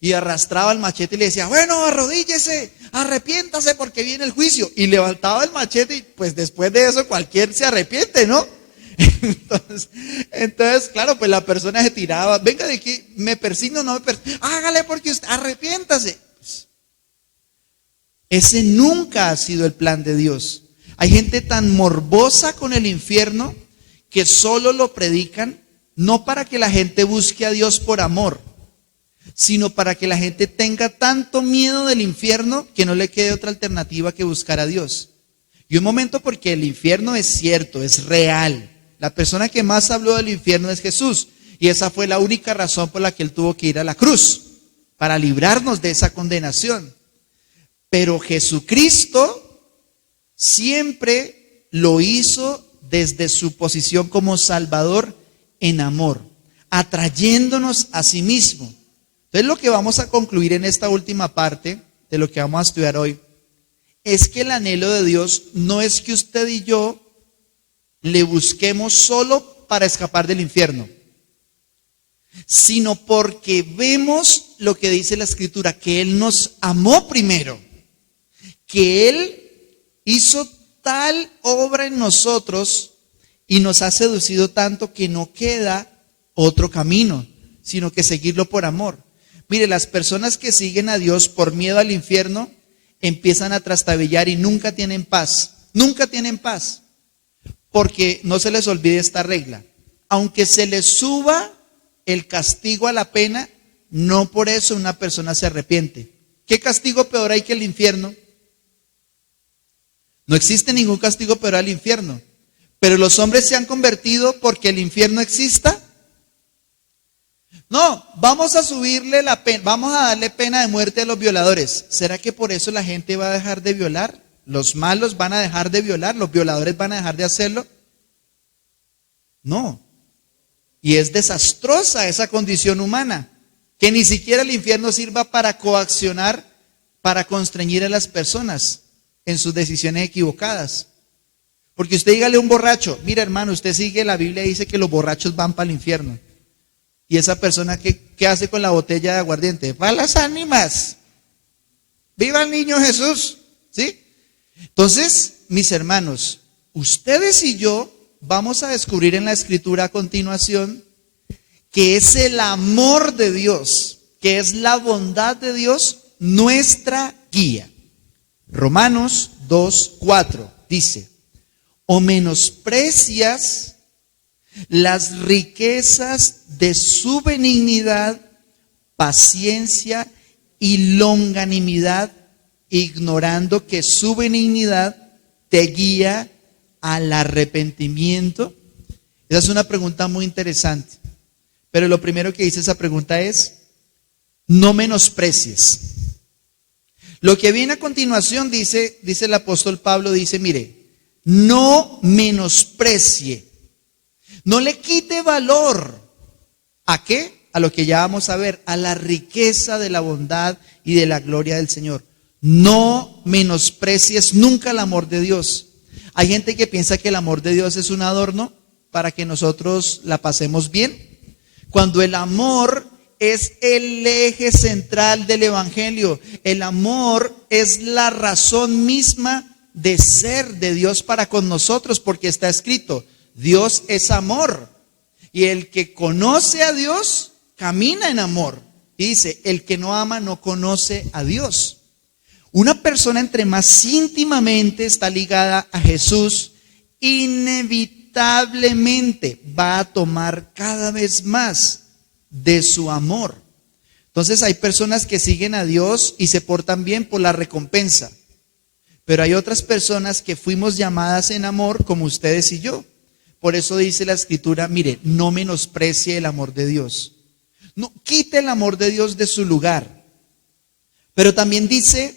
y arrastraba el machete y le decía, bueno, arrodíllese, arrepiéntase porque viene el juicio. Y levantaba el machete y pues después de eso cualquier se arrepiente, ¿no? Entonces, claro, pues la persona se tiraba, venga de aquí, me persigno, no me persigno, hágale porque usted, arrepiéntase. Ese nunca ha sido el plan de Dios. Hay gente tan morbosa con el infierno que solo lo predican, no para que la gente busque a Dios por amor, sino para que la gente tenga tanto miedo del infierno que no le quede otra alternativa que buscar a Dios. Y un momento, porque el infierno es cierto, es real. La persona que más habló del infierno es Jesús, y esa fue la única razón por la que él tuvo que ir a la cruz, para librarnos de esa condenación. Pero Jesucristo siempre lo hizo desde su posición como Salvador en amor, atrayéndonos a sí mismo. Entonces, lo que vamos a concluir en esta última parte de lo que vamos a estudiar hoy es que el anhelo de Dios no es que usted y yo le busquemos solo para escapar del infierno, sino porque vemos lo que dice la Escritura, que Él nos amó primero, que Él hizo tal obra en nosotros y nos ha seducido tanto que no queda otro camino, sino que seguirlo por amor. Mire, las personas que siguen a Dios por miedo al infierno empiezan a trastabillar y nunca tienen paz. Nunca tienen paz. Porque no se les olvide esta regla. Aunque se les suba el castigo a la pena, no por eso una persona se arrepiente. ¿Qué castigo peor hay que el infierno? No existe ningún castigo peor al infierno. Pero los hombres se han convertido porque el infierno exista. No, vamos a subirle la pena, vamos a darle pena de muerte a los violadores. ¿Será que por eso la gente va a dejar de violar? ¿Los malos van a dejar de violar? ¿Los violadores van a dejar de hacerlo? No. Y es desastrosa esa condición humana, que ni siquiera el infierno sirva para coaccionar, para constreñir a las personas en sus decisiones equivocadas. Porque usted dígale a un borracho, mira hermano, usted sigue la Biblia y dice que los borrachos van para el infierno. Y esa persona, ¿qué hace con la botella de aguardiente? ¡Va a las ánimas! ¡Viva el niño Jesús! ¿Sí? Entonces, mis hermanos, ustedes y yo vamos a descubrir en la Escritura a continuación que es el amor de Dios, que es la bondad de Dios, nuestra guía. Romanos 2:4 dice, o menosprecias las riquezas de su benignidad, paciencia y longanimidad, ignorando que su benignidad te guía al arrepentimiento. Esa es una pregunta muy interesante. Pero lo primero que dice esa pregunta es, no menosprecies. Lo que viene a continuación dice el apóstol Pablo, dice, mire, no menosprecie. No le quite valor. ¿A qué? A lo que ya vamos a ver, a la riqueza de la bondad y de la gloria del Señor. No menosprecies nunca el amor de Dios. Hay gente que piensa que el amor de Dios es un adorno para que nosotros la pasemos bien, cuando el amor es el eje central del evangelio. El amor es la razón misma de ser de Dios para con nosotros, porque está escrito, Dios es amor, y el que conoce a Dios camina en amor. Y dice, el que no ama no conoce a Dios. Una persona entre más íntimamente está ligada a Jesús, inevitablemente va a tomar cada vez más de su amor. Entonces hay personas que siguen a Dios y se portan bien por la recompensa, pero hay otras personas que fuimos llamadas en amor como ustedes y yo. Por eso dice la Escritura, mire, no menosprecie el amor de Dios. No quite el amor de Dios de su lugar. Pero también dice,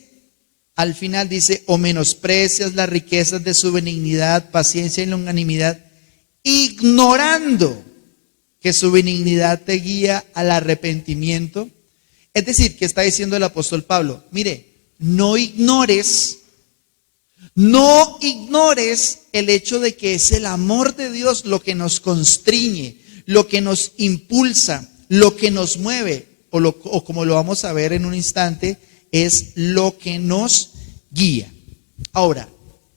al final dice, o menosprecias las riquezas de su benignidad, paciencia y longanimidad, ignorando que su benignidad te guía al arrepentimiento. Es decir, ¿qué está diciendo el apóstol Pablo? Mire, no ignores el hecho de que es el amor de Dios lo que nos constriñe, lo que nos impulsa, lo que nos mueve, o como lo vamos a ver en un instante, es lo que nos guía. Ahora,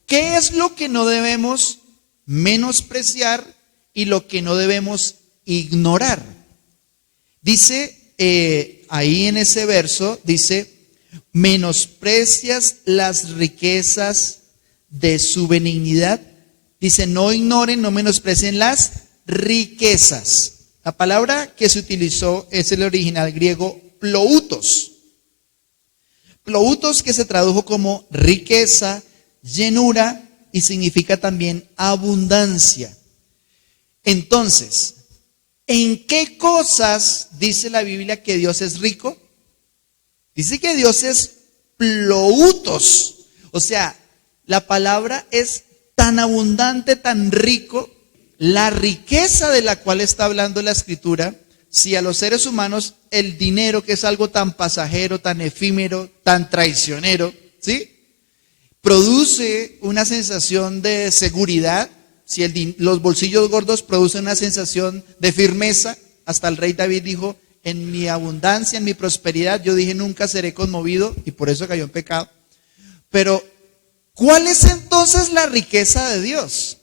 ¿qué es lo que no debemos menospreciar y lo que no debemos ignorar? Dice ahí en ese verso, dice, menosprecias las riquezas de su benignidad. Dice, no ignoren, no menosprecien las riquezas. La palabra que se utilizó es el original griego ploutos. Ploutos, que se tradujo como riqueza, llenura, y significa también abundancia. Entonces, ¿en qué cosas dice la Biblia que Dios es rico? Dice que Dios es ploutos. O sea, la palabra es tan abundante, tan rico. La riqueza de la cual está hablando la Escritura, si a los seres humanos el dinero, que es algo tan pasajero, tan efímero, tan traicionero, ¿sí?, produce una sensación de seguridad, si los bolsillos gordos producen una sensación de firmeza, hasta el rey David dijo, en mi abundancia, en mi prosperidad, yo dije, nunca seré conmovido, y por eso cayó en pecado. Pero, ¿cuál es entonces la riqueza de Dios?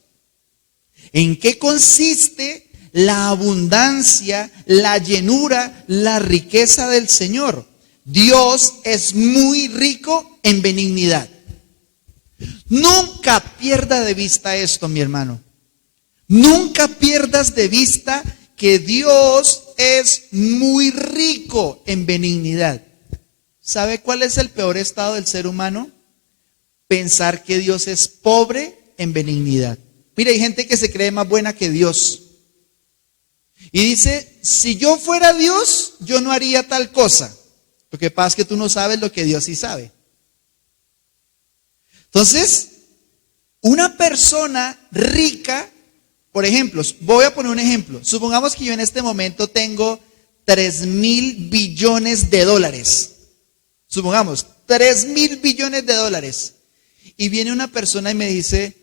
¿En qué consiste la abundancia, la llenura, la riqueza del Señor? Dios es muy rico en benignidad. Nunca pierda de vista esto, mi hermano. Nunca pierdas de vista que Dios es muy rico en benignidad. ¿Sabe cuál es el peor estado del ser humano? Pensar que Dios es pobre en benignidad. Mira, hay gente que se cree más buena que Dios. Y dice, si yo fuera Dios, yo no haría tal cosa. Lo que pasa es que tú no sabes lo que Dios sí sabe. Entonces, una persona rica, por ejemplo, voy a poner un ejemplo. Supongamos que yo en este momento tengo 3.000 billones de dólares. Supongamos, 3.000 billones de dólares. Y viene una persona y me dice,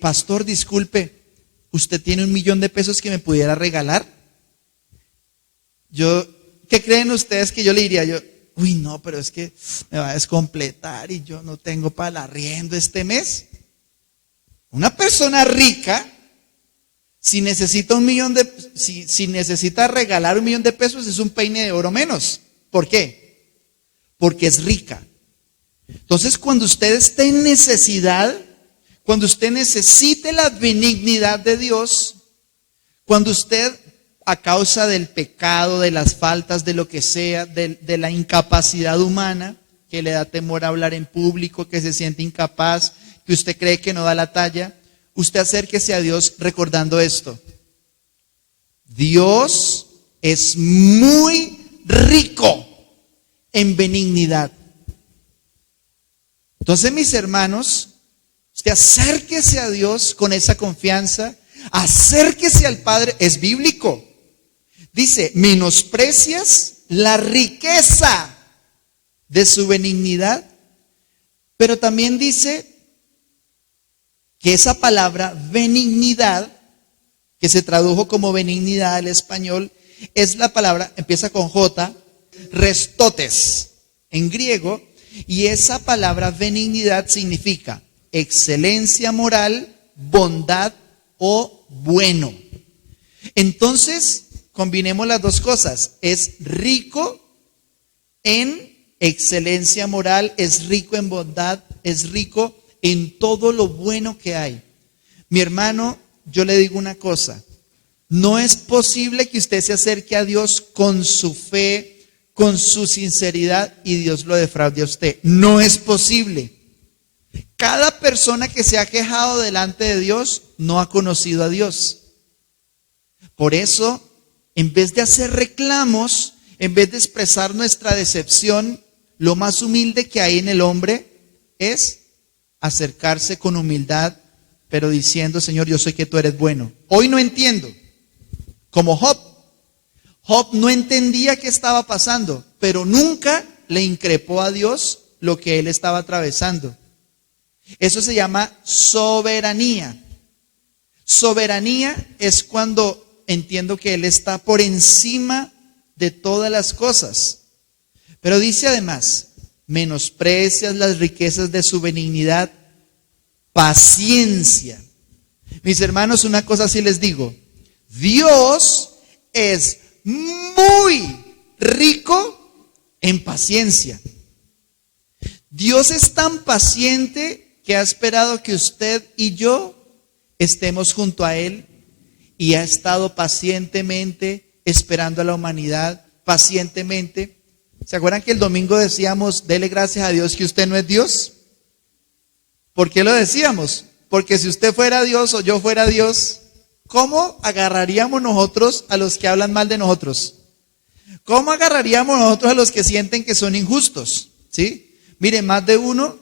pastor, disculpe, ¿usted tiene 1.000.000 de pesos que me pudiera regalar? ¿Qué creen ustedes que yo le diría? Uy, no, pero es que me va a descompletar y yo no tengo para el arriendo este mes. Una persona rica, si necesita si necesita regalar 1.000.000 de pesos, es un peine de oro menos. ¿Por qué? Porque es rica. Entonces, cuando usted esté en necesidad, cuando usted necesite la benignidad de Dios, cuando usted, a causa del pecado, de las faltas, de lo que sea, de la incapacidad humana, que le da temor a hablar en público, que se siente incapaz, que usted cree que no da la talla, usted acérquese a Dios recordando esto. Dios es muy rico en benignidad. Entonces, mis hermanos, usted acérquese a Dios con esa confianza, acérquese al Padre, es bíblico. Dice, menosprecias la riqueza de su benignidad, pero también dice que esa palabra benignidad, que se tradujo como benignidad al español, es la palabra, empieza con J, restotes en griego, y esa palabra benignidad significa excelencia moral, bondad o bueno. Entonces, combinemos las dos cosas. Es rico en excelencia moral, es rico en bondad, es rico en todo lo bueno que hay. Mi hermano, yo le digo una cosa. No es posible que usted se acerque a Dios con su fe, con su sinceridad y Dios lo defraude a usted. No es posible. Cada persona que se ha quejado delante de Dios no ha conocido a Dios. Por eso, en vez de hacer reclamos, en vez de expresar nuestra decepción, lo más humilde que hay en el hombre es acercarse con humildad, pero diciendo, Señor, yo sé que tú eres bueno. Hoy no entiendo. Como Job. Job no entendía qué estaba pasando, pero nunca le increpó a Dios lo que él estaba atravesando. Eso se llama soberanía. Soberanía es cuando entiendo que Él está por encima de todas las cosas. Pero dice además, menosprecias las riquezas de su benignidad, paciencia. Mis hermanos, una cosa sí les digo, Dios es muy rico en paciencia. Dios es tan paciente que ha esperado que usted y yo estemos junto a Él y ha estado pacientemente esperando a la humanidad, pacientemente. ¿Se acuerdan que el domingo decíamos, dele gracias a Dios que usted no es Dios? ¿Por qué lo decíamos? Porque si usted fuera Dios o yo fuera Dios, ¿cómo agarraríamos nosotros a los que hablan mal de nosotros? ¿Cómo agarraríamos nosotros a los que sienten que son injustos? ¿Sí? Mire, más de uno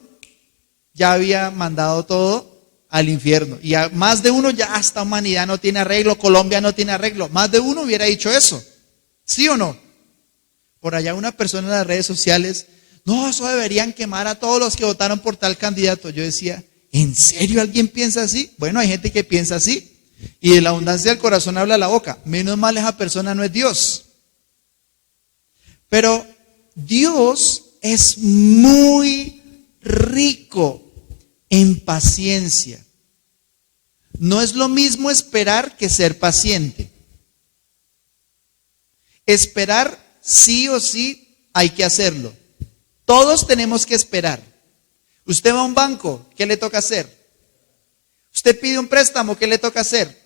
ya había mandado todo al infierno. Y a más de uno ya esta humanidad no tiene arreglo, Colombia no tiene arreglo. Más de uno hubiera dicho eso. ¿Sí o no? Por allá una persona en las redes sociales, no, eso deberían quemar a todos los que votaron por tal candidato. Yo decía, ¿en serio alguien piensa así? Bueno, hay gente que piensa así. Y de la abundancia del corazón habla la boca. Menos mal esa persona no es Dios. Pero Dios es muy rico en paciencia. No es lo mismo esperar que ser paciente. Esperar sí o sí hay que hacerlo. Todos tenemos que esperar. Usted va a un banco, ¿qué le toca hacer? Usted pide un préstamo, ¿qué le toca hacer?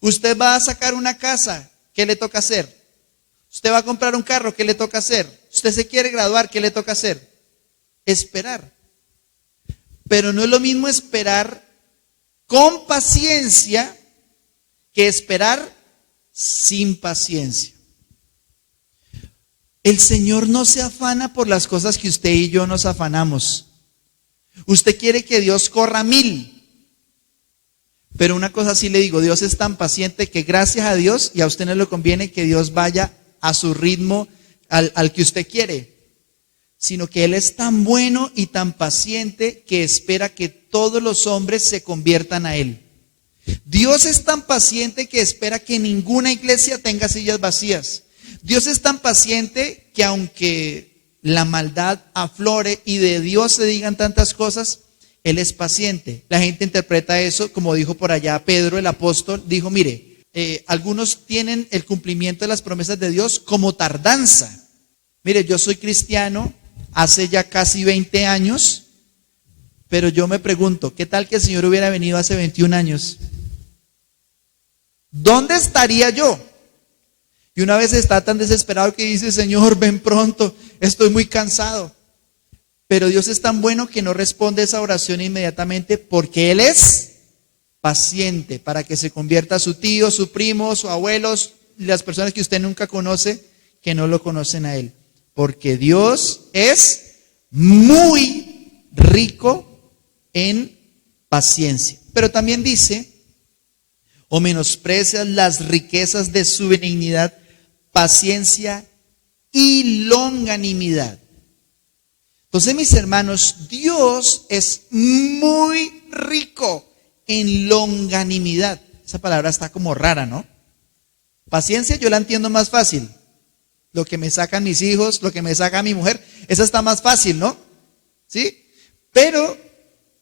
Usted va a sacar una casa, ¿qué le toca hacer? Usted va a comprar un carro, ¿qué le toca hacer? Usted se quiere graduar, ¿qué le toca hacer? Esperar. Pero no es lo mismo esperar con paciencia que esperar sin paciencia. El Señor no se afana por las cosas que usted y yo nos afanamos. Usted quiere que Dios corra 1000. Pero una cosa sí le digo, Dios es tan paciente que gracias a Dios, y a usted no le conviene que Dios vaya a su ritmo al que usted quiere, sino que Él es tan bueno y tan paciente que espera que todos los hombres se conviertan a Él. Dios es tan paciente que espera que ninguna iglesia tenga sillas vacías. Dios es tan paciente que aunque la maldad aflore y de Dios se digan tantas cosas, Él es paciente. La gente interpreta eso, como dijo por allá Pedro el apóstol, dijo, mire, algunos tienen el cumplimiento de las promesas de Dios como tardanza. Mire, yo soy cristiano hace ya casi 20 años, pero yo me pregunto, ¿qué tal que el Señor hubiera venido hace 21 años? ¿Dónde estaría yo? Y una vez está tan desesperado que dice, Señor, ven pronto, estoy muy cansado. Pero Dios es tan bueno que no responde esa oración inmediatamente porque Él es paciente para que se convierta su tío, su primo, su abuelo, las personas que usted nunca conoce, que no lo conocen a Él. Porque Dios es muy rico en paciencia. Pero también dice, o menosprecias las riquezas de su benignidad, paciencia y longanimidad. Entonces, mis hermanos, Dios es muy rico en longanimidad. Esa palabra está como rara, ¿no? Paciencia yo la entiendo más fácil. Lo que me sacan mis hijos, lo que me saca mi mujer, esa está más fácil, ¿no? ¿Sí? Pero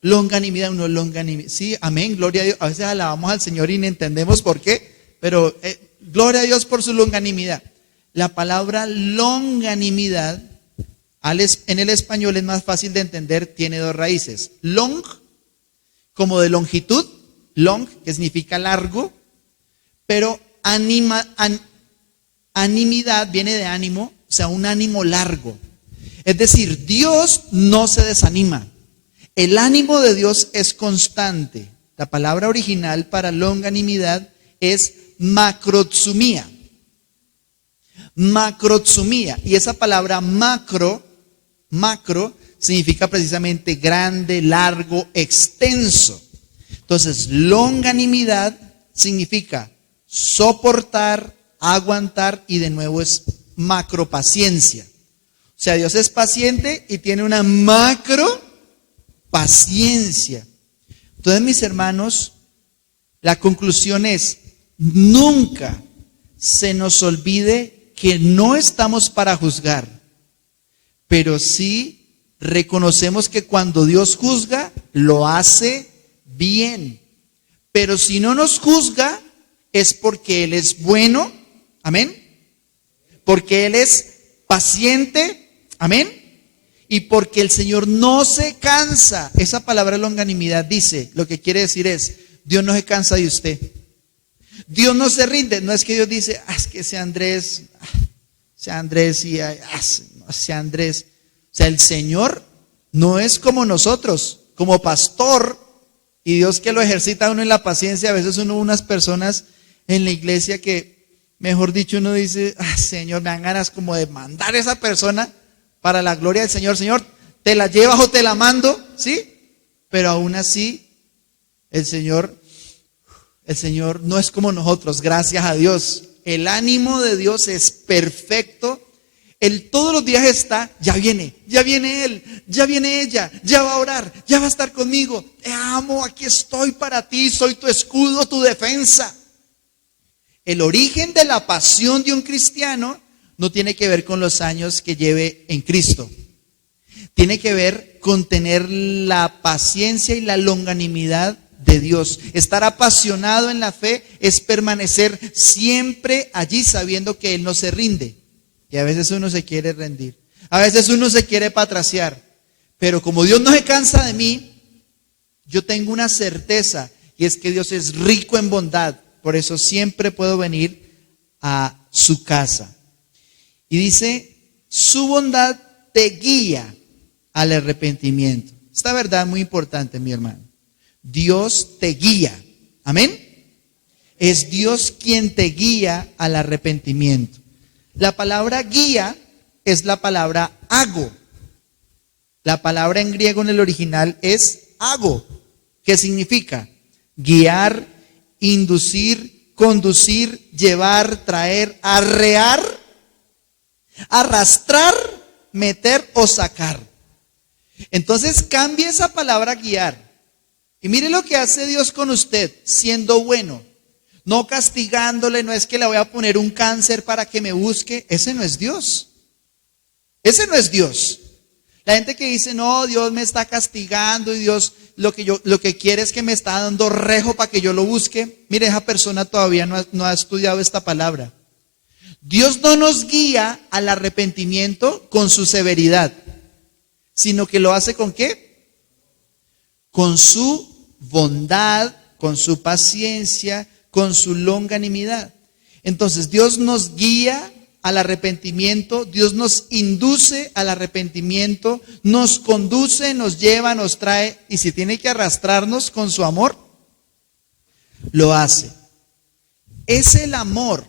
longanimidad, sí, amén, gloria a Dios. A veces alabamos al Señor y no entendemos por qué, pero gloria a Dios por su longanimidad. La palabra longanimidad en el español es más fácil de entender, tiene dos raíces. Long, como de longitud, long, que significa largo, pero animidad viene de ánimo, o sea, un ánimo largo. Es decir, Dios no se desanima. El ánimo de Dios es constante. La palabra original para longanimidad es macrotsumía. Macrotsumía. Y esa palabra macro significa precisamente grande, largo, extenso. Entonces, longanimidad significa soportar, aguantar, y de nuevo es macropaciencia. O sea, Dios es paciente y tiene una macropaciencia. Entonces, mis hermanos, la conclusión es, nunca se nos olvide que no estamos para juzgar, pero sí reconocemos que cuando Dios juzga, lo hace bien. Pero si no nos juzga, es porque Él es bueno, amén, porque Él es paciente, amén, y porque el Señor no se cansa. Esa palabra longanimidad dice, lo que quiere decir es, Dios no se cansa de usted. Dios no se rinde. No es que Dios dice, es que sea Andrés y sea Andrés. O sea, el Señor no es como nosotros, como pastor, y Dios que lo ejercita a uno en la paciencia. A veces unas personas en la iglesia que, mejor dicho, uno dice, Señor, me dan ganas como de mandar a esa persona para la gloria del Señor. Señor, te la llevas o te la mando, ¿sí? Pero aún así, el Señor no es como nosotros, gracias a Dios. El ánimo de Dios es perfecto, Él todos los días está, ya viene él, ya viene ella, ya va a orar, ya va a estar conmigo. Te amo, aquí estoy para ti, soy tu escudo, tu defensa. El origen de la pasión de un cristiano no tiene que ver con los años que lleve en Cristo. Tiene que ver con tener la paciencia y la longanimidad de Dios. Estar apasionado en la fe es permanecer siempre allí sabiendo que Él no se rinde. Y a veces uno se quiere rendir. A veces uno se quiere patraciar. Pero como Dios no se cansa de mí, yo tengo una certeza, y es que Dios es rico en bondad. Por eso siempre puedo venir a su casa. Y dice, su bondad te guía al arrepentimiento. Esta verdad es muy importante, mi hermano. Dios te guía. Amén. Es Dios quien te guía al arrepentimiento. La palabra guía es la palabra ago. La palabra en griego en el original es ago, que significa guiar, inducir, conducir, llevar, traer, arrear, arrastrar, meter o sacar. Entonces cambie esa palabra guiar. Y mire lo que hace Dios con usted, siendo bueno. No castigándole, no es que le voy a poner un cáncer para que me busque. Ese no es Dios. Ese no es Dios. La gente que dice, no, Dios me está castigando y Dios lo que quiere es que me está dando rejo para que yo lo busque. Mire, esa persona todavía no ha estudiado esta palabra. Dios no nos guía al arrepentimiento con su severidad, sino que lo hace ¿con qué? Con su bondad, con su paciencia, con su longanimidad. Entonces Dios nos guía al arrepentimiento, Dios nos induce al arrepentimiento, nos conduce, nos lleva, nos trae, y si tiene que arrastrarnos con su amor, lo hace. Es el amor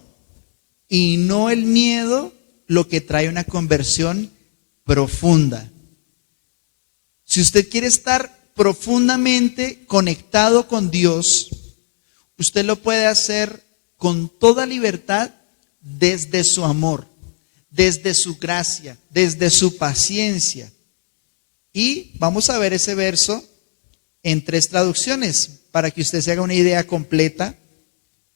y no el miedo lo que trae una conversión profunda. Si usted quiere estar profundamente conectado con Dios, usted lo puede hacer con toda libertad desde su amor, desde su gracia, desde su paciencia. Y vamos a ver ese verso en 3 traducciones para que usted se haga una idea completa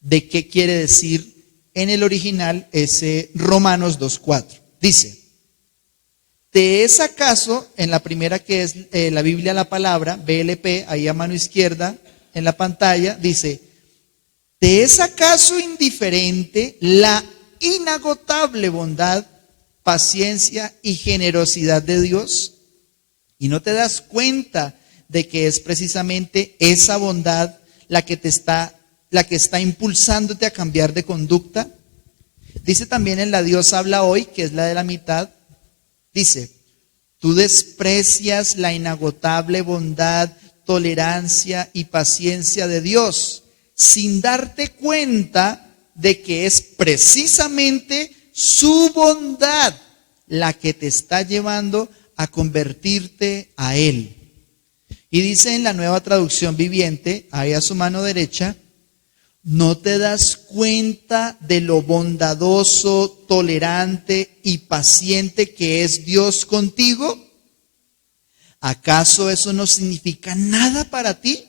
de qué quiere decir en el original ese Romanos 2:4. Dice, ¿te es acaso, en la primera que es la Biblia, la palabra, BLP, ahí a mano izquierda en la pantalla, dice, ¿te es acaso indiferente la inagotable bondad, paciencia y generosidad de Dios? ¿Y no te das cuenta de que es precisamente esa bondad la que está impulsándote a cambiar de conducta? Dice también en la Dios habla hoy, que es la de la mitad, dice, tú desprecias la inagotable bondad, tolerancia y paciencia de Dios, sin darte cuenta de que es precisamente su bondad la que te está llevando a convertirte a Él. Y dice en la Nueva Traducción Viviente, ahí a su mano derecha, ¿no te das cuenta de lo bondadoso, tolerante y paciente que es Dios contigo? ¿Acaso eso no significa nada para ti?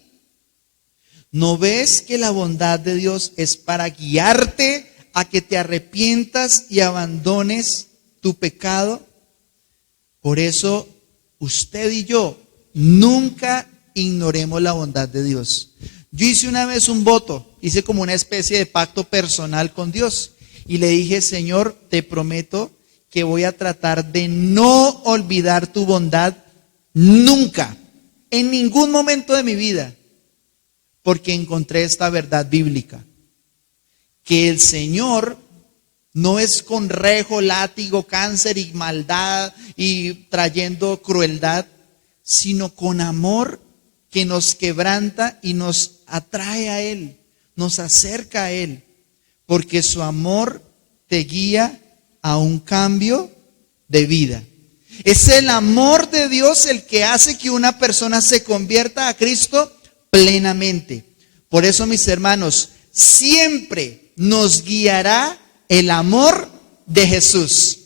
¿No ves que la bondad de Dios es para guiarte a que te arrepientas y abandones tu pecado? Por eso usted y yo nunca ignoremos la bondad de Dios. Yo hice una vez un voto, hice como una especie de pacto personal con Dios y le dije, Señor, te prometo que voy a tratar de no olvidar tu bondad nunca, en ningún momento de mi vida. Porque encontré esta verdad bíblica, que el Señor no es con rejo, látigo, cáncer y maldad y trayendo crueldad, sino con amor que nos quebranta y nos atrae a Él, nos acerca a Él, porque su amor te guía a un cambio de vida. Es el amor de Dios el que hace que una persona se convierta a Cristo plenamente. Por eso, mis hermanos, siempre nos guiará el amor de Jesús.